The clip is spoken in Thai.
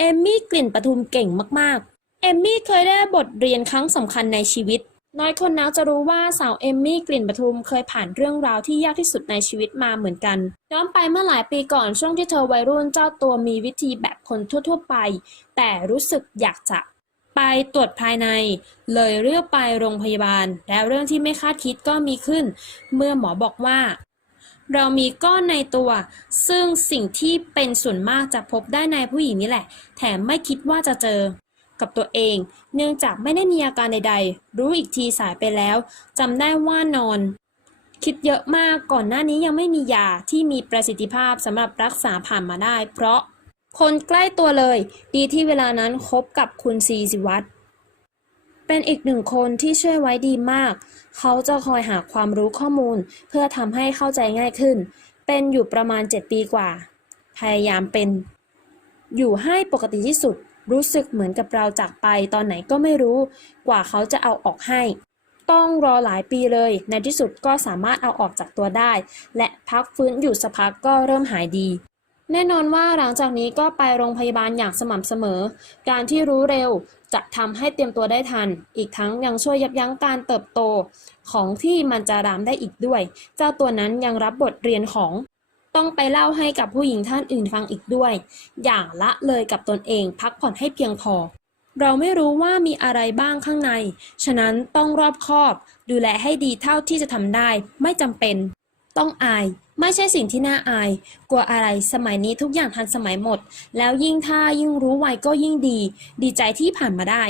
เอมมี่กลิ่นปทุมเก่งมากๆ เอมมี่เคยได้บทเรียนครั้งสำคัญในชีวิต น้อยคนนักจะรู้ว่าสาวเอมมี่กลิ่นปทุมเคยผ่านเรื่องราวที่ยากที่สุดในชีวิตมาเหมือนกันย้อนไปเมื่อหลายปีก่อนช่วงที่เธอวัยรุ่นเจ้าตัวมีวิธีแบบคนทั่ว ๆ ไป แต่รู้สึกอยากจะไปตรวจภายใน เลยเลือกไปโรงพยาบาล แล้วเรื่องที่ไม่คาดคิดก็มีขึ้น เมื่อหมอบอกว่า เรามีก้อนในตัว ซึ่งสิ่งที่เป็นส่วนมากจะพบได้ในผู้หญิงนี่แหละ แถมไม่คิดว่าจะเจอ กับตัวเอง เนื่องจากไม่ได้มีอาการใด ๆ รู้อีกทีสายไปแล้วจำได้ว่านอน คิดเยอะมากก่อนหน้านี้ยังไม่มียาที่มีประสิทธิภาพสำหรับรักษาผ่านมาได้ เพราะคนใกล้ตัวเลย ดีที่เวลานั้นคบกับคุณซีสิวัตร เป็นอีกหนึ่งคนที่ช่วยไว้ดีมาก เขาจะคอยหาความรู้ข้อมูล เพื่อทำให้เข้าใจง่ายขึ้น เป็นอยู่ประมาณ 7 ปีกว่า พยายามเป็น อยู่ให้ปกติที่สุด รู้สึกเหมือนกับเราจากไปตอนไหนก็ไม่รู้ กว่าเขาจะเอาออกให้ ต้องรอหลายปีเลย ในที่สุดก็สามารถเอาออกจากตัวได้ และพักฟื้นอยู่สักพักก็เริ่มหายดี แน่นอนว่าหลังจากนี้ก็ไปโรงพยาบาลอย่างสม่ำเสมอ การที่รู้เร็วจะทำให้เตรียมตัวได้ทัน อีกทั้งยังช่วยยับยั้งการเติบโตของที่มันจะรามได้อีกด้วย เจ้าตัวนั้นยังรับบทเรียนของต้องไปเล่าให้กับผู้หญิงท่านอื่นฟังอีกด้วย อย่างละเลยกับตนเองพักผ่อนให้เพียงพอ เราไม่รู้ว่ามีอะไรบ้างข้างใน ฉะนั้นต้องรอบคอบ ดูแลให้ดีเท่าที่จะทำได้ ไม่จำเป็น ต้องอาย ไม่ใช่สิ่งที่น่าอาย กลัวอะไรสมัยนี้ทุกอย่างทันสมัยหมด แล้วยิ่งถ้ายิ่งรู้ไวก็ยิ่งดี ดีใจที่ผ่านมาได้